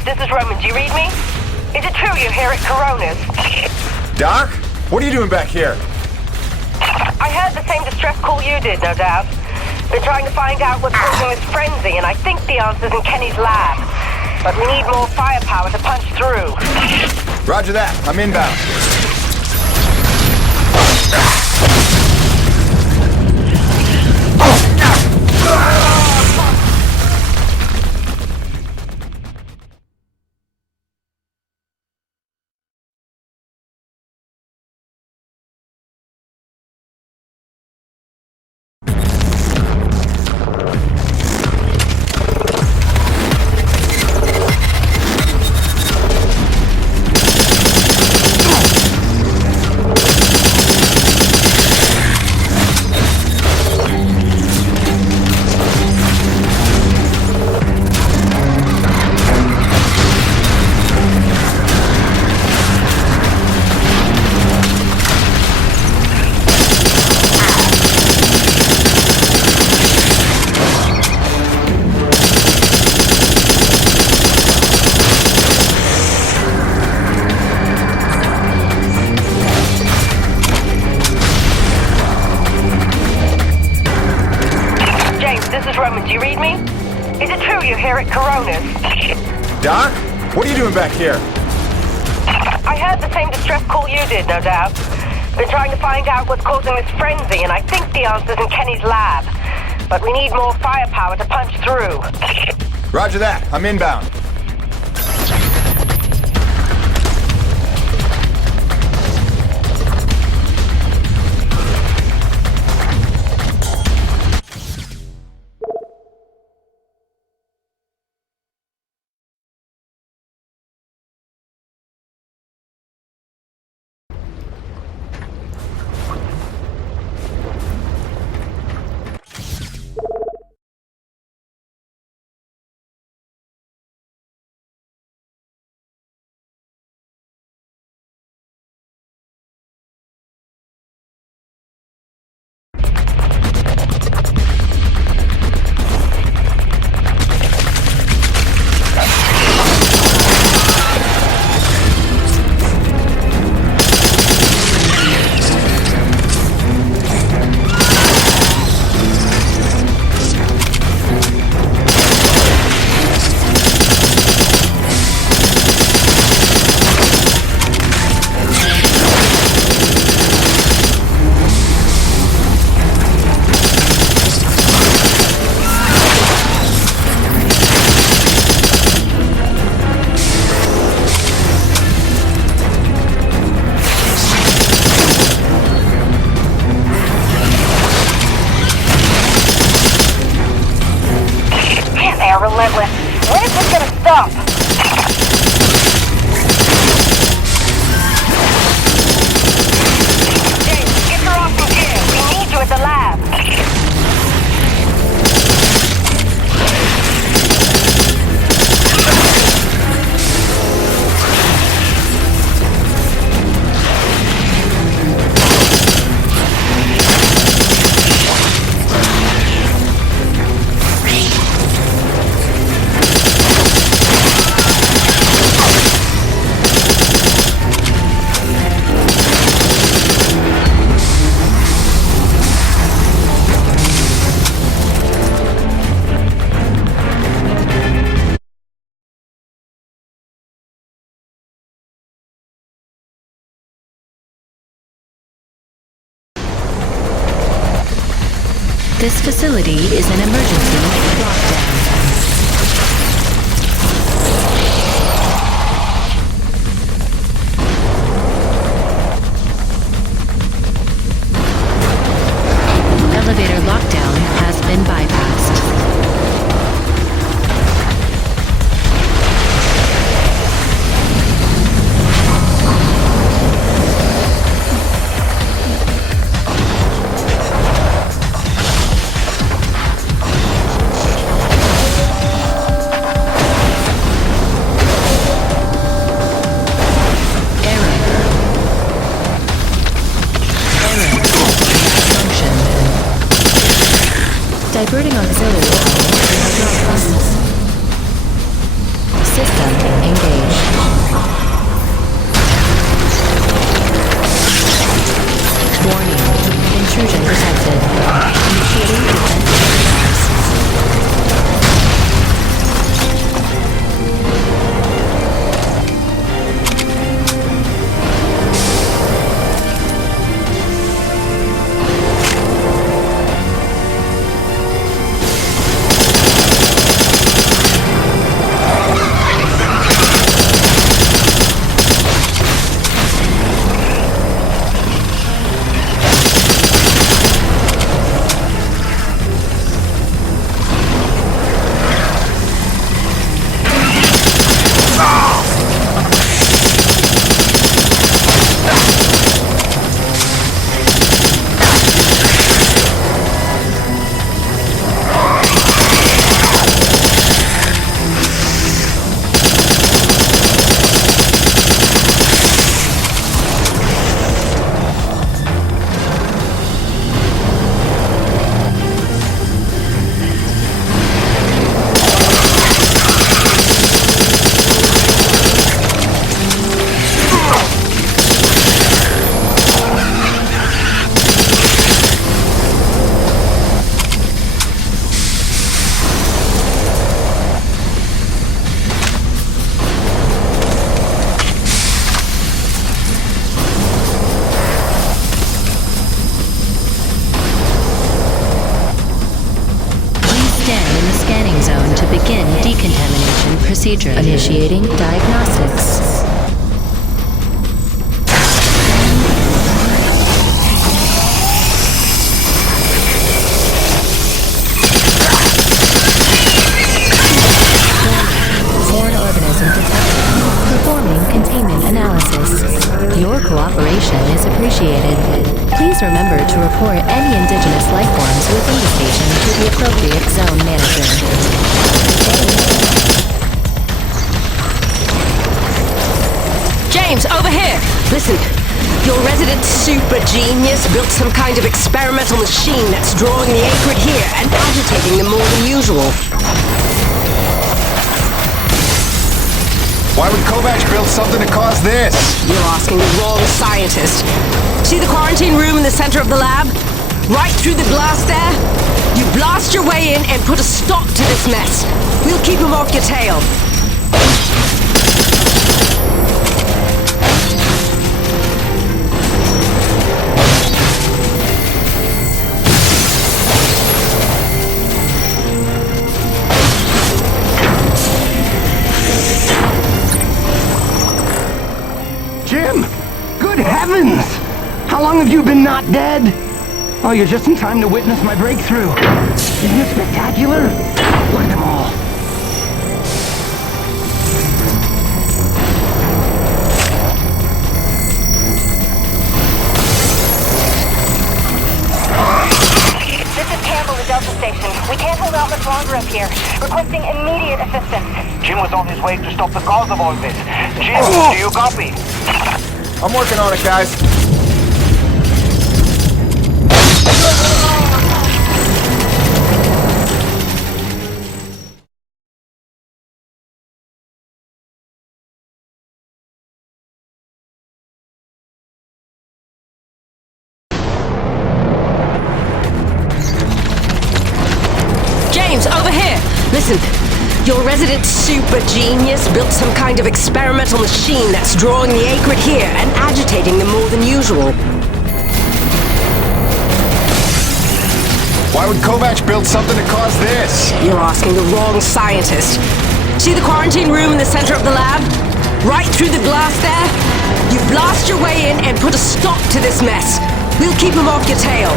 James, this is Roman. Do you read me? Is it true you're here at Corona's? Doc? What are you doing back here? I heard the same distress call you did, no doubt. Been trying to find out what's causing this frenzy, and I think the answer's in Kenny's lab. But we need more firepower to punch through. Roger that. I'm inbound. Do you read me? Is it true you're here at Corona's? Doc? What are you doing back here? I heard the same distress call you did, no doubt. Been trying to find out what's causing this frenzy, and I think the answer's in Kenny's lab. But we need more firepower to punch through. Roger that. I'm inbound. Relentless. When is this gonna stop? James, get her off from here. We need you at the lab. This facility is an emergency lockdown. Elevator lockdown has been bypassed. decontamination procedure. Initiating diagnostics. Foreign organism detected. Performing containment analysis. Your cooperation is appreciated. Please remember to report any indigenous life forms within the station to the appropriate zone manager. James, over here! Listen, your resident super genius built some kind of experimental machine that's drawing the acrid here and agitating them more than usual. Why would Kovacs build something to cause this? You're asking the wrong scientist. See the quarantine room in the center of the lab? Right through the glass there? You blast your way in and put a stop to this mess. We'll keep him off your tail. Jim! Good heavens! How long have you been not dead? Oh, you're just in time to witness my breakthrough. Isn't it spectacular? Look at them all. This is Campbell, the Delta Station. We can't hold out much longer up here. Requesting immediate assistance. Jim was on his way to stop the cause of all this. Jim, do you copy? I'm working on it, guys. James, over here! Listen, your resident super genius built some kind of experimental machine that's drawing the acrid here and agitating them more than usual. Why would Kovacs build something to cause this? You're asking the wrong scientist. See the quarantine room in the center of the lab? Right through the glass there? You blast your way in and put a stop to this mess. We'll keep him off your tail.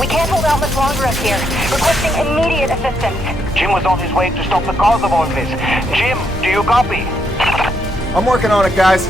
We can't hold out much longer up here. Requesting immediate assistance. Jim was on his way to stop the cause of all this. Jim, do you copy? I'm working on it, guys.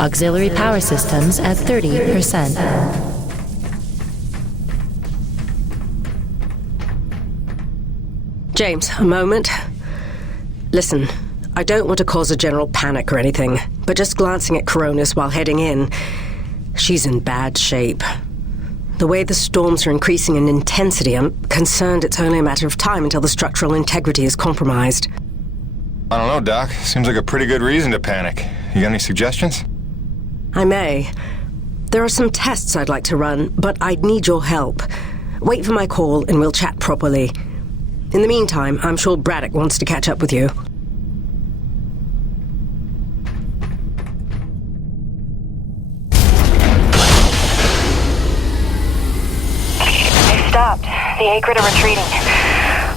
Auxiliary power systems at 30%. James, a moment. Listen, I don't want to cause a general panic or anything, but just glancing at Coronis while heading in, she's in bad shape. The way the storms are increasing in intensity, I'm concerned it's only a matter of time until the structural integrity is compromised. I don't know, Doc. Seems like a pretty good reason to panic. You got any suggestions? I may. There are some tests I'd like to run, but I'd need your help. Wait for my call and we'll chat properly. In the meantime, I'm sure Braddock wants to catch up with you. They stopped. The Acrid are retreating.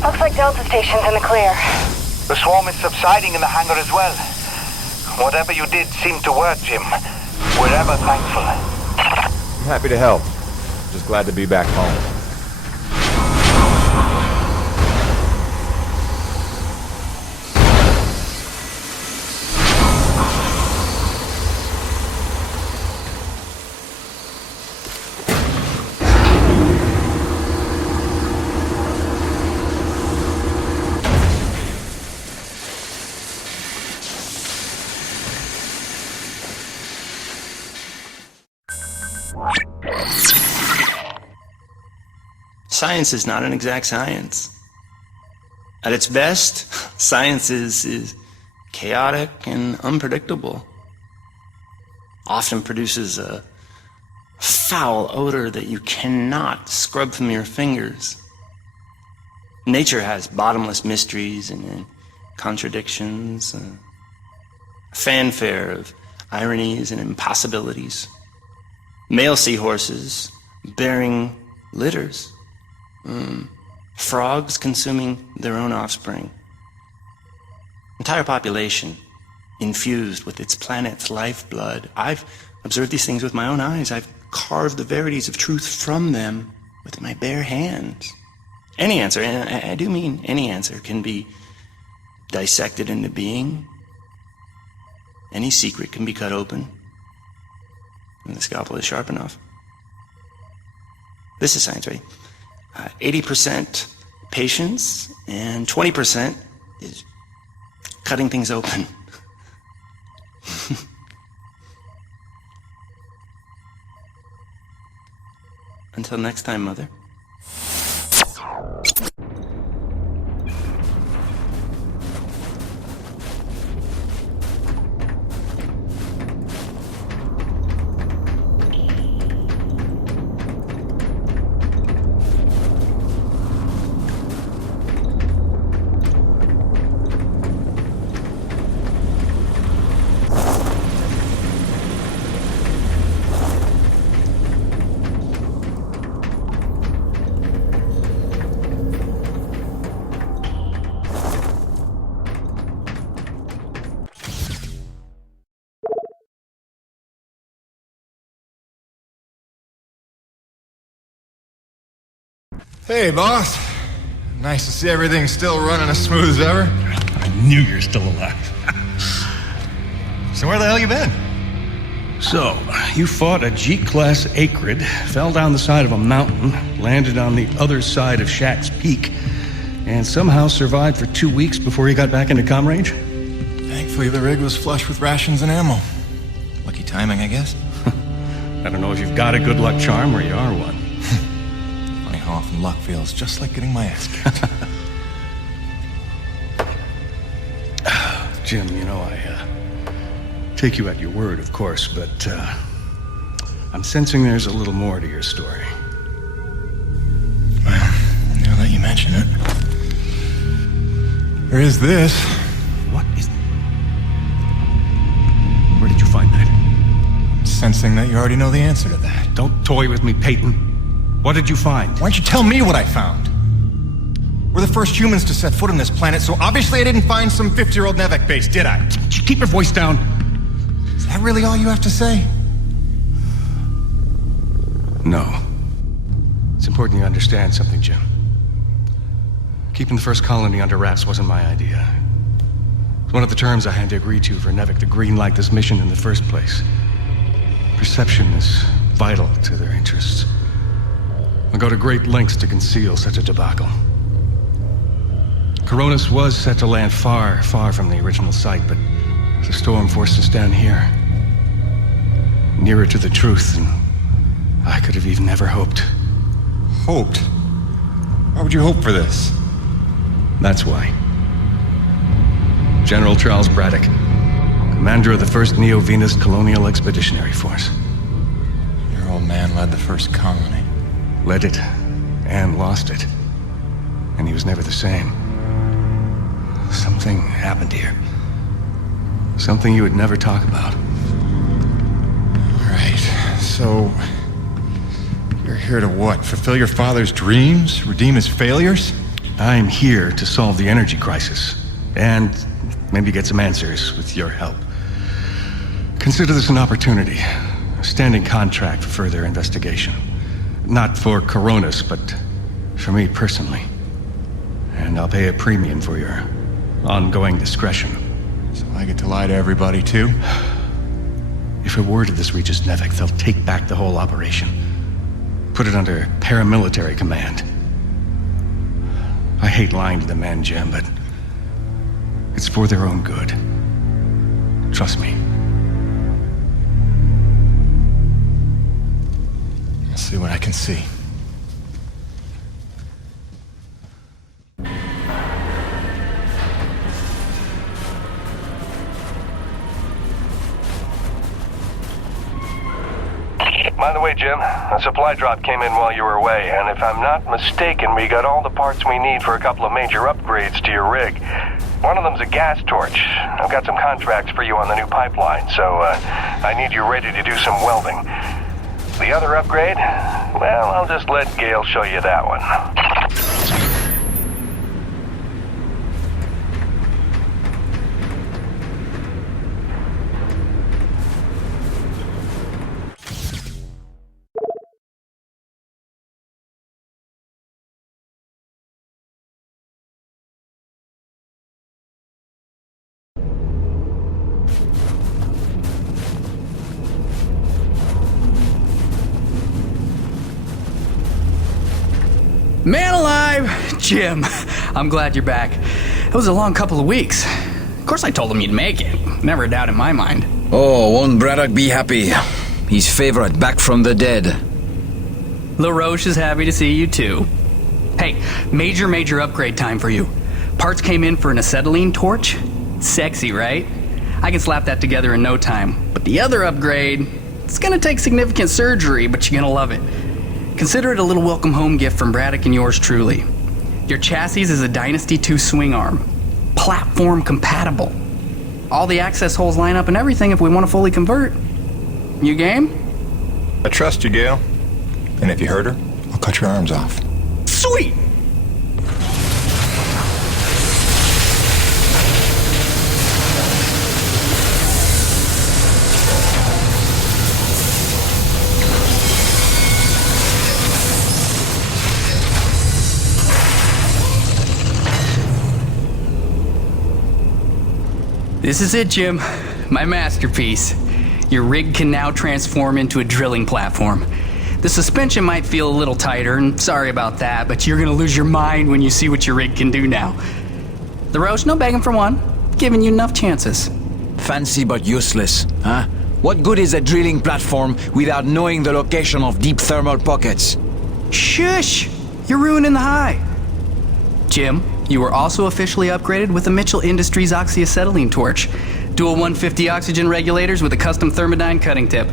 Looks like Delta Station's in the clear. The swarm is subsiding in the hangar as well. Whatever you did seemed to work, Jim. We're ever thankful. I'm happy to help. Just glad to be back home. Science is not an exact science. At its best, science is chaotic and unpredictable. Often produces a foul odor that you cannot scrub from your fingers. Nature has bottomless mysteries and contradictions, a fanfare of ironies and impossibilities. Male seahorses bearing litters. Frogs consuming their own offspring. Entire population infused with its planet's lifeblood. I've observed these things with my own eyes. I've carved the verities of truth from them with my bare hands. Any answer, and I do mean any answer, can be dissected into being. Any secret can be cut open when the scalpel is sharp enough. This is science, right? 80% patience and 20% is cutting things open. Until next time, Mother. Hey, boss. Nice to see everything still running as smooth as ever. I knew you're still alive. So where the hell you been? So, you fought a G-class Acrid, fell down the side of a mountain, landed on the other side of Shack's Peak, and somehow survived for 2 weeks before you got back into comm range? Thankfully, the rig was flush with rations and ammo. Lucky timing, I guess. I don't know if you've got a good luck charm or you are one. Funny how often luck feels just like getting my ass kicked. Jim, you know, I take you at your word, of course, but I'm sensing there's a little more to your story. Well, now that you mention it, there is this. What is... Where did you find that? I'm sensing that you already know the answer to that. Don't toy with me, Peyton. What did you find? Why don't you tell me what I found? We're the first humans to set foot on this planet, so obviously I didn't find some 50-year-old Nevek base, did I? Keep your voice down. Is that really all you have to say? No. It's important you understand something, Jim. Keeping the first colony under wraps wasn't my idea. It's one of the terms I had to agree to for Nevek to greenlight this mission in the first place. Perception is vital to their interests. I'll go to great lengths to conceal such a debacle. Coronis was set to land far, far from the original site, but the storm forced us down here. Nearer to the truth than I could have even ever hoped. Hoped? Why would you hope for this? That's why. General Charles Braddock, commander of the 1st Neo-Venus Colonial Expeditionary Force. Your old man led the first colony. Led it, and lost it. And he was never the same. Something happened here. Something you would never talk about. All right, so... you're here to what? Fulfill your father's dreams? Redeem his failures? I'm here to solve the energy crisis. And maybe get some answers with your help. Consider this an opportunity. A standing contract for further investigation. Not for Coronis, but for me personally. And I'll pay a premium for your ongoing discretion. So I get to lie to everybody, too? If a word of this reaches Nevek, they'll take back the whole operation. Put it under paramilitary command. I hate lying to the men, Jim, but it's for their own good. Trust me. I'll see what I can see. By the way, Jim, a supply drop came in while you were away, and if I'm not mistaken, we got all the parts we need for a couple of major upgrades to your rig. One of them's a gas torch. I've got some contracts for you on the new pipeline, so I need you ready to do some welding. The other upgrade? Well, I'll just let Gale show you that one. Man alive! Jim, I'm glad you're back. It was a long couple of weeks. Of course I told him you'd make it. Never a doubt in my mind. Oh, won't Braddock be happy? His favorite back from the dead. LaRoche is happy to see you too. Hey, major upgrade time for you. Parts came in for an acetylene torch. Sexy, right? I can slap that together in no time. But the other upgrade, it's gonna take significant surgery, but you're gonna love it. Consider it a little welcome home gift from Braddock and yours truly. Your chassis is a Dynasty 2 swing arm. Platform compatible. All the access holes line up and everything if we want to fully convert. You game? I trust you, Gale. And if you hurt her, I'll cut your arms off. Sweet! This is it, Jim. My masterpiece. Your rig can now transform into a drilling platform. The suspension might feel a little tighter, and sorry about that, but you're gonna lose your mind when you see what your rig can do now. LaRoche, no begging for one. Giving you enough chances. Fancy but useless, huh? What good is a drilling platform without knowing the location of deep thermal pockets? Shush! You're ruining the high. Jim, you were also officially upgraded with the Mitchell Industries oxyacetylene torch. Dual 150 oxygen regulators with a custom thermodyne cutting tip.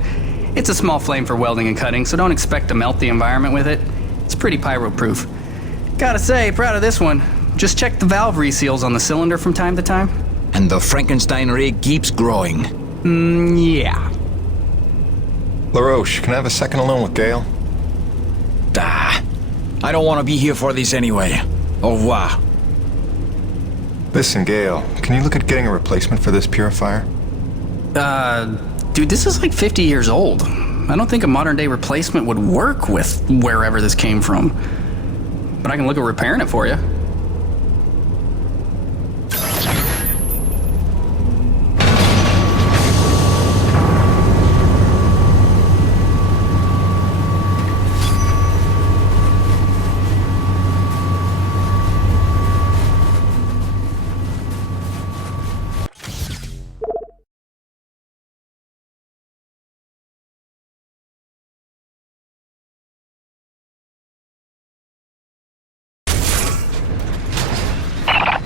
It's a small flame for welding and cutting, so don't expect to melt the environment with it. It's pretty pyro-proof. Gotta say, proud of this one. Just check the valve reseals on the cylinder from time to time. And the Frankenstein rig keeps growing. Yeah. LaRoche, can I have a second alone with Gale? I don't want to be here for this anyway. Au revoir. Listen, Gale, can you look at getting a replacement for this purifier? Dude, this is like 50 years old. I don't think a modern-day replacement would work with wherever this came from. But I can look at repairing it for you.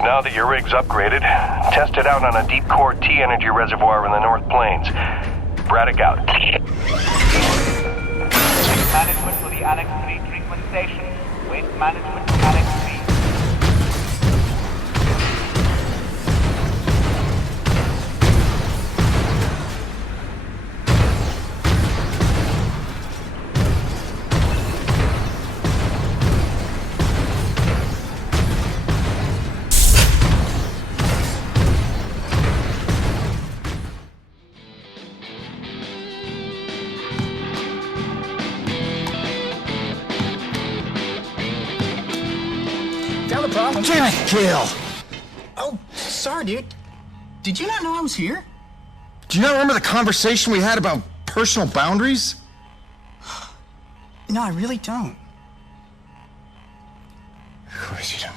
Now that your rig's upgraded, test it out on a deep core T-energy reservoir in the North Plains. Braddock out. Management for the Annex 3 treatment station. Waste management to Annex 3. Damn it, Kill! Oh, sorry, dude. Did you not know I was here? Do you not remember the conversation we had about personal boundaries? No, I really don't. Of course you don't.